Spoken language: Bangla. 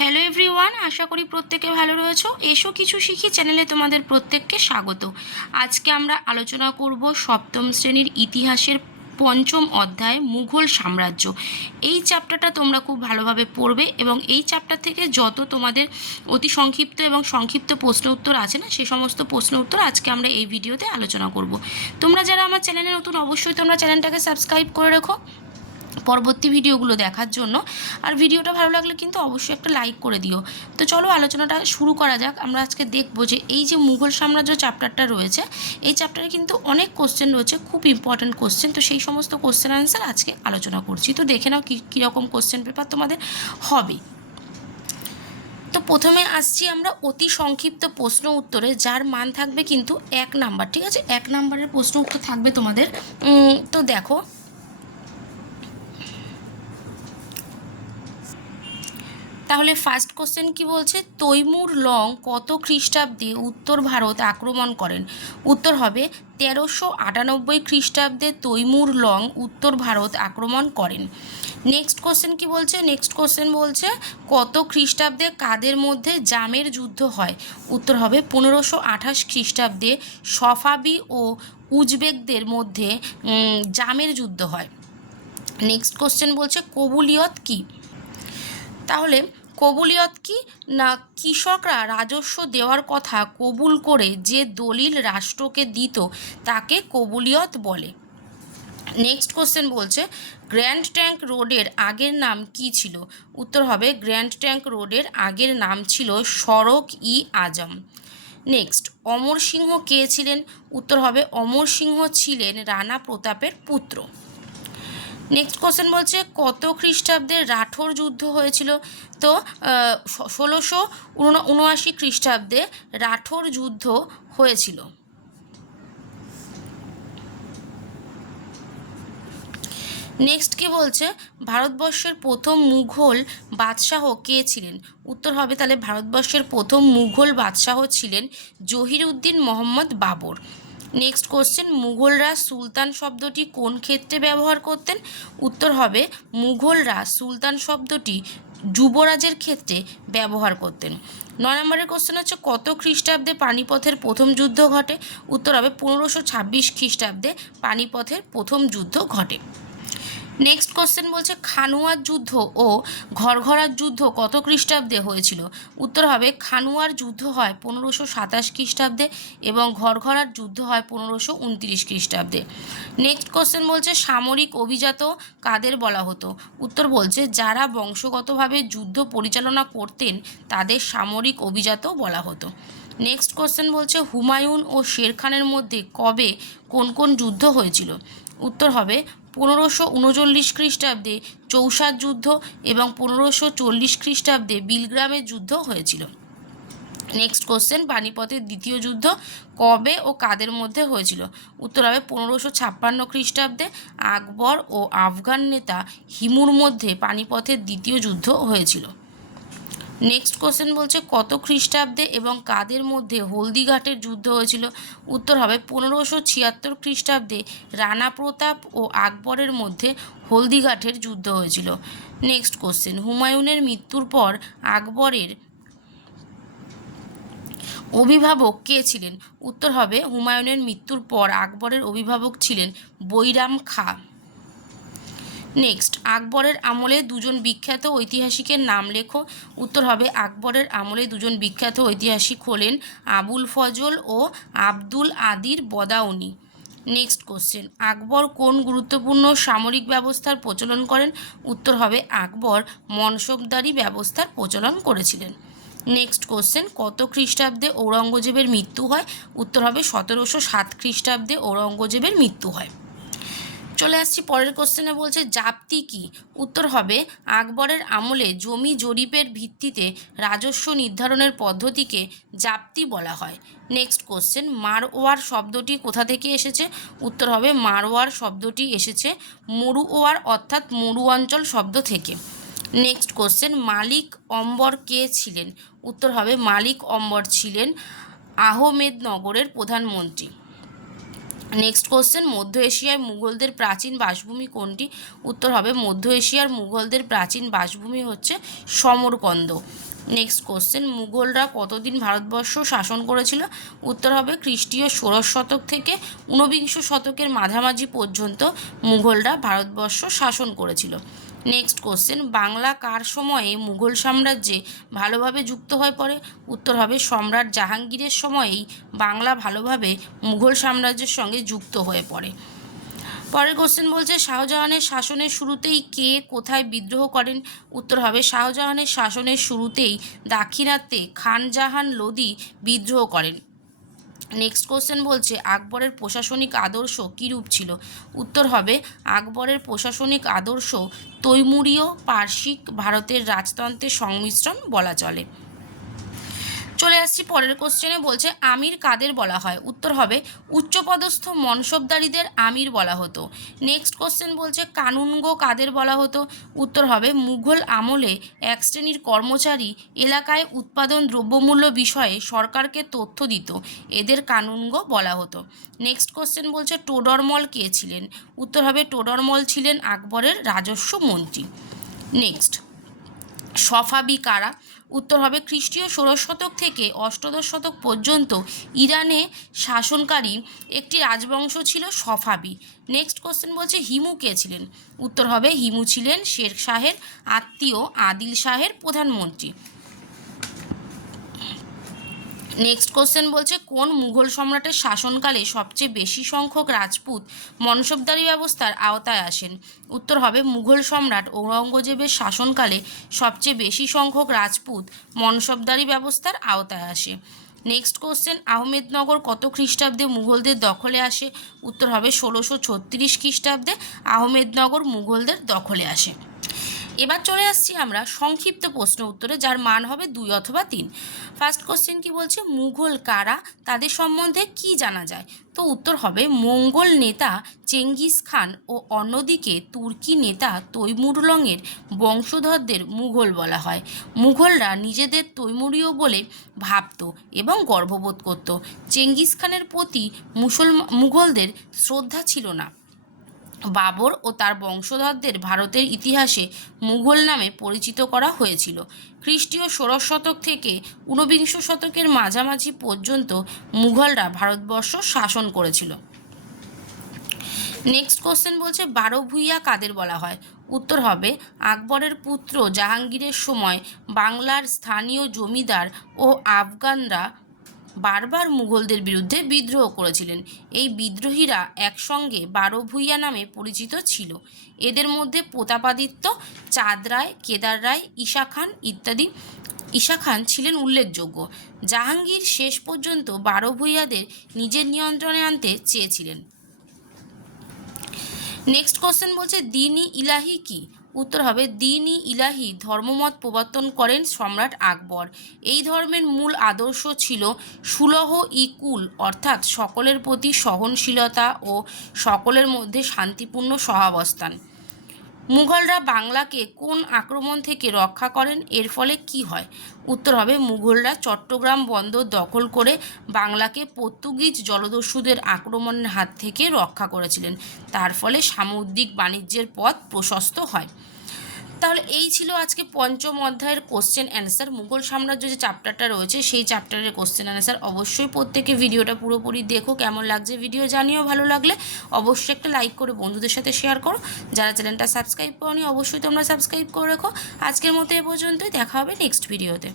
হ্যালো এভরিওয়ান আশা করি প্রত্যেকে ভালো রয়েছো। এসো কিছু শিখি, চ্যানেলে তোমাদের প্রত্যেককে স্বাগত। আজকে আমরা আলোচনা করব সপ্তম শ্রেণির ইতিহাসের পঞ্চম অধ্যায়, মুঘল সাম্রাজ্য। এই চ্যাপ্টারটা তোমরা খুব ভালোভাবে পড়বে এবং এই চ্যাপ্টার থেকে যত তোমাদের অতি সংক্ষিপ্ত এবং সংক্ষিপ্ত প্রশ্ন উত্তর আছে না, সে সমস্ত প্রশ্ন উত্তর আজকে আমরা এই ভিডিওতে আলোচনা করব। তোমরা যারা আমার চ্যানেলে নতুন, অবশ্যই তোমরা চ্যানেলটাকে সাবস্ক্রাইব করে রেখো। পরবর্তী ভিডিওগুলো দেখার জন্য। আর ভিডিওটা ভালো লাগলে কিন্তু অবশ্যই একটা লাইক করে দিও। তো চলো আলোচনাটা শুরু করা যাক। আমরা আজকে দেখব যে এই যে মুঘল সাম্রাজ্য চ্যাপ্টারটা রয়েছে, এই চ্যাপ্টারে কিন্তু অনেক কোশ্চেন রয়েছে, খুব ইম্পর্ট্যান্ট কোশ্চেন তো সেই সমস্ত কোশ্চেন অ্যান্সার আজকে আলোচনা করছি। তো দেখে নাও কী, কীরকম কোশ্চেন পেপার তোমাদের হবে। তো প্রথমে আসছি আমরা অতি সংক্ষিপ্ত প্রশ্ন উত্তরে, যার মান থাকবে কিন্তু এক নাম্বার ঠিক আছে? এক নাম্বারের প্রশ্ন উত্তর থাকবে তোমাদের। তো দেখো তাহলে ফার্স্ট কোশ্চেন কি বলছে? তৈমুর লং কত খ্রিস্টাব্দে উত্তর ভারত আক্রমণ করেন? উত্তর হবে, তেরোশো আটানব্বই খ্রিস্টাব্দে তৈমুর লং উত্তর ভারত আক্রমণ করেন। নেক্সট কোশ্চেন কি বলছে? নেক্সট কোশ্চেন বলছে, কত খ্রিস্টাব্দে কাদের মধ্যে জামের যুদ্ধ হয়? উত্তর হবে, পনেরোশো আঠাশ খ্রিস্টাব্দে সফাবি ও উজবেকদের মধ্যে জামের যুদ্ধ হয়। নেক্সট কোশ্চেন বলছে, কবুলিয়ত কী? তাহলে কবুলিয়ত কি? না, কৃষকরা রাজস্ব দেওয়ার কথা কবুল করে যে দলিল রাষ্ট্রকে দিত, তাকে কবুলিয়ত বলে। নেক্সট কোশ্চেন বলছে, গ্র্যান্ড ট্যাঙ্ক রোডের আগের নাম কি ছিল? উত্তর হবে, গ্র্যান্ড ট্যাঙ্ক রোডের আগের নাম ছিল সড়ক ই আজম। নেক্সট, অমর সিংহ কে ছিলেন? উত্তর হবে, অমর সিংহ ছিলেন রানা প্রতাপের পুত্র। নেক্সট কোশ্চেন বলছে, কত খ্রিস্টাব্দে রাঠোর যুদ্ধ হয়েছিল? তো ষোলোশো উনআশি খ্রিস্টাব্দে রাঠোর যুদ্ধ হয়েছিল। নেক্সট কি বলছে, ভারতবর্ষের প্রথম মুঘল বাদশাহ কে ছিলেন? উত্তর হবে তাহলে ভারতবর্ষের প্রথম মুঘল বাদশাহ ছিলেন জহির উদ্দিন মোহাম্মদ বাবর। নেক্সট কোশ্চেন মুঘলরা সুলতান শব্দটি কোন ক্ষেত্রে ব্যবহার করতেন? উত্তর হবে, মুঘলরা সুলতান শব্দটি যুবরাজের ক্ষেত্রে ব্যবহার করতেন। নয় নম্বরের কোশ্চেন হচ্ছে, কত খ্রিস্টাব্দে পানিপথের প্রথম যুদ্ধ ঘটে? উত্তর হবে, পনেরোশো ছাব্বিশ খ্রিস্টাব্দে পানিপথের প্রথম যুদ্ধ ঘটে। নেক্সট কোশ্চেন বলছে, খানুয়ার যুদ্ধ ও ঘরঘরার যুদ্ধ কত খ্রিস্টাব্দে হয়েছিল? উত্তর হবে, খানুয়ার যুদ্ধ হয় পনেরোশো সাতাশ খ্রিস্টাব্দে এবং ঘরঘরার যুদ্ধ হয় পনেরোশো উনত্রিশ খ্রিস্টাব্দে। নেক্সট কোশ্চেন বলছে, সামরিক অভিজাত কাদের বলা হতো? উত্তর বলছে, যারা বংশগতভাবে যুদ্ধ পরিচালনা করতেন তাদের সামরিক অভিজাত বলা হতো। নেক্সট কোশ্চেন বলছে, হুমায়ুন ও শের খানের মধ্যে কবে কোন কোন যুদ্ধ হয়েছিল? উত্তর হবে পনেরোশো উনচল্লিশ খ্রিস্টাব্দে চৌসার যুদ্ধ এবং পনেরোশো চল্লিশ খ্রিস্টাব্দে বিলগ্রামের যুদ্ধ হয়েছিল। নেক্সট কোশ্চেন পানিপথের দ্বিতীয় যুদ্ধ কবে ও কাদের মধ্যে হয়েছিল? উত্তর হবে পনেরোশো ছাপ্পান্ন খ্রিস্টাব্দে আকবর ও আফগান নেতা হিমুর মধ্যে পানিপথের দ্বিতীয় যুদ্ধ হয়েছিল। নেক্সট কোশ্চেন বলছে, কত খ্রিস্টাব্দে এবং কাদের মধ্যে হলদিঘাটের যুদ্ধ হয়েছিল? উত্তর হবে, পনেরোশো ছিয়াত্তর খ্রিস্টাব্দে রানা প্রতাপ ও আকবরের মধ্যে হলদিঘাটের যুদ্ধ হয়েছিল। নেক্সট কোশ্চেন হুমায়ুনের মৃত্যুর পর আকবরের অভিভাবক কে ছিলেন? উত্তর হবে, হুমায়ুনের মৃত্যুর পর আকবরের অভিভাবক ছিলেন বৈরাম খা। নেক্সট আকবরের আমলে দুজন বিখ্যাত ঐতিহাসিকের নাম লেখো। উত্তর হবে, আকবরের আমলে দুজন বিখ্যাত ঐতিহাসিক হলেন আবুল ফজল ও আব্দুল আদির বদাউনি। নেক্সট কোশ্চেন আকবর কোন গুরুত্বপূর্ণ সামরিক ব্যবস্থার প্রচলন করেন? উত্তর হবে, আকবর মনসবদারি ব্যবস্থার প্রচলন করেছিলেন। নেক্সট কোশ্চেন কত খ্রিস্টাব্দে ঔরঙ্গজেবের মৃত্যু হয়? উত্তর হবে, সতেরোশো সাত খ্রিস্টাব্দে ঔরঙ্গজেবের মৃত্যু হয়। চলে আসছি পরের কোশ্চেনে বলছে, জাপ্তি কি? উত্তর হবে, আকবরের আমলে জমি জরিপের ভিত্তিতে রাজস্ব নির্ধারণের পদ্ধতিকে জাপ্তি বলা হয়। নেক্সট কোশ্চেন মারওয়ার শব্দটি কোথা থেকে এসেছে? উত্তর হবে, মারওয়ার শব্দটি এসেছে মরুওয়ার, অর্থাৎ মরু অঞ্চল শব্দ থেকে। নেক্সট কোশ্চেন মালিক অম্বর কে ছিলেন? উত্তর হবে, মালিক অম্বর ছিলেন আহমেদনগরের প্রধানমন্ত্রী। নেক্সট কোশ্চেন মধ্য এশিয়ায় মুঘলদের প্রাচীন বাসভূমি কোনটি? উত্তর হবে, মধ্য এশিয়ার মুঘলদের প্রাচীন বাসভূমি হচ্ছে সমরকন্দ। নেক্সট কোশ্চেন মুঘলরা কতদিন ভারতবর্ষ শাসন করেছিল? উত্তর হবে, খ্রিস্টীয় ষোড়শ শতক থেকে ঊনবিংশ শতকের মাঝামাঝি পর্যন্ত মুঘলরা ভারতবর্ষ শাসন করেছিল। নেক্সট কোশ্চেন বাংলা কার সময়ে মুঘল সাম্রাজ্যে ভালোভাবে যুক্ত হয়ে পড়ে? উত্তর হবে, সম্রাট জাহাঙ্গীরের সময়েই বাংলা ভালোভাবে মুঘল সাম্রাজ্যের সঙ্গে যুক্ত হয়ে পড়ে। পরের কোশ্চেন বলছে, শাহজাহানের শাসনের শুরুতেই কে কোথায় বিদ্রোহ করেন? উত্তর হবে, শাহজাহানের শাসনের শুরুতেই দাক্ষিণাত্যে খানজাহান লোদি বিদ্রোহ করেন। নেক্সট কোশ্চেন বলছে, আকবরের প্রশাসনিক আদর্শ কীরূপ ছিল? উত্তর হবে, আকবরের প্রশাসনিক আদর্শ তৈমুরীয় পার্শ্বিক ভারতের রাজতন্ত্রের সংমিশ্রণ বলা চলে। চলে আসছি পরের কোশ্চেনে বলছে, আমির কাদের বলা হয়? উত্তর হবে, উচ্চপদস্থ মনসবদারীদের আমির বলা হতো। নেক্সট কোশ্চেন বলছে, কানুনগো কাদের বলা হতো? উত্তর হবে, মুঘল আমলে এক শ্রেণির কর্মচারী এলাকায় উৎপাদন দ্রব্যমূল্য বিষয়ে সরকারকে তথ্য দিত। এদের কানুনগো বলা হতো। নেক্সট কোশ্চেন বলছে, টোডরমল কে ছিলেন? উত্তর হবে, টোডরমল ছিলেন আকবরের রাজস্ব মন্ত্রী। নেক্সট সফাবি কারা? উত্তর হবে খ্রিস্টীয় ষোড়শ শতক থেকে অষ্টদশ শতক পর্যন্ত ইরানে শাসনকারী একটি রাজবংশ ছিল সফাবি নেক্সট কোশ্চেন বলছে, হিমু কে ছিলেন? উত্তর হবে হিমু ছিলেন শের শাহের আত্মীয় আদিল শাহের প্রধানমন্ত্রী। নেক্সট কোশ্চেন বলছে, কোন মুঘল সম্রাটের শাসনকালে সবচেয়ে বেশি সংখ্যক রাজপুত মনসবদারি ব্যবস্থার আওতায় আসেন? উত্তর হবে, মুঘল সম্রাট ঔরঙ্গজেবের শাসনকালে সবচেয়ে বেশি সংখ্যক রাজপুত মনসবদারি ব্যবস্থার আওতায় আসে। নেক্সট কোশ্চেন আহমেদনগর কত খ্রিস্টাব্দে মুঘলদের দখলে আসে? উত্তর হবে, ষোলোশো ছত্রিশ খ্রিস্টাব্দে আহমেদনগর মুঘলদের দখলে আসে। এবার চলে আসছি আমরা সংক্ষিপ্ত প্রশ্ন উত্তরে, যার মান হবে দুই অথবা তিন। ফার্স্ট কোশ্চেন কি বলছে? মুঘল কারা? তাদের সম্বন্ধে কি জানা যায়? তো উত্তর হবে, মঙ্গল নেতা চেঙ্গিস খান ও অন্যদিকে তুর্কি নেতা তৈমুরলংয়ের বংশধরদের মুঘল বলা হয়। মুঘলরা নিজেদের তৈমুরীয় বলে ভাবত এবং গর্ববোধ করত। চেঙ্গিস খানের প্রতি মুসলমান মুঘলদের শ্রদ্ধা ছিল না। বাবর ও তার বংশধরদের ভারতের ইতিহাসে মুঘল নামে পরিচিত করা হয়েছিল। খ্রিস্টীয় ষোড়শ শতক থেকে ঊনবিংশ শতকের মাঝামাঝি পর্যন্ত মুঘলরা ভারতবর্ষ শাসন করেছিল। নেক্সট কোশ্চেন বলছে, বারো ভূঁইয়া কাদের বলা হয়? উত্তর হবে, আকবরের পুত্র জাহাঙ্গীরের সময় বাংলার স্থানীয় জমিদার ও আফগানরা বারবার মুঘলদের বিরুদ্ধে বিদ্রোহ করেছিলেন। এই বিদ্রোহীরা একসঙ্গে বারো ভূঁইয়া নামে পরিচিত ছিল। এদের মধ্যে প্রতাপাদিত্য, চাঁদ রায়, কেদার রায়, ঈশা খান ইত্যাদি ঈশা খান ছিলেন উল্লেখযোগ্য। জাহাঙ্গীর শেষ পর্যন্ত বারো ভূঁইয়াদের নিজের নিয়ন্ত্রণে আনতে চেয়েছিলেন। নেক্সট কোশ্চেন বলছে দিনই ইলাহি কি? উত্তর হবে, দিনই ইলাহি, ধর্মমত প্রবর্তন করেন সম্রাট আকবর। এই ধর্মের মূল আদর্শ ছিল সুলহ ইকুল অর্থাৎ সকলের প্রতি সহনশীলতা ও সকলের মধ্যে শান্তিপূর্ণ সহাবস্থান। মুঘলরা বাংলাকে কোন আক্রমণ থেকে রক্ষা করেন, এর ফলে কি হয়? উত্তর হবে, মুঘলরা চট্টগ্রাম বন্দর দখল করে বাংলাকে পর্তুগিজ জলদস্যুদের আক্রমণের হাত থেকে রক্ষা করেছিলেন। তার ফলে সামুদ্রিক বাণিজ্যের পথ প্রশস্ত হয়। তাহলে এই ছিল আজকে পঞ্চম অধ্যায়ের কোশ্চেন অ্যান্সার মুঘল সাম্রাজ্য যে চ্যাপ্টারটা রয়েছে, সেই চ্যাপ্টারের কোশ্চেন অ্যান্সার অবশ্যই প্রত্যেকে ভিডিওটা পুরোপুরি দেখো, কেমন লাগছে ভিডিও জানিও, ভালো লাগলে অবশ্যই একটা লাইক করে বন্ধুদের সাথে শেয়ার করো। যারা চ্যানেলটা সাবস্ক্রাইব করনি, অবশ্যই তোমরা সাবস্ক্রাইব করে রেখো। আজকের মতো এ পর্যন্তই, দেখা হবে নেক্সট ভিডিওতে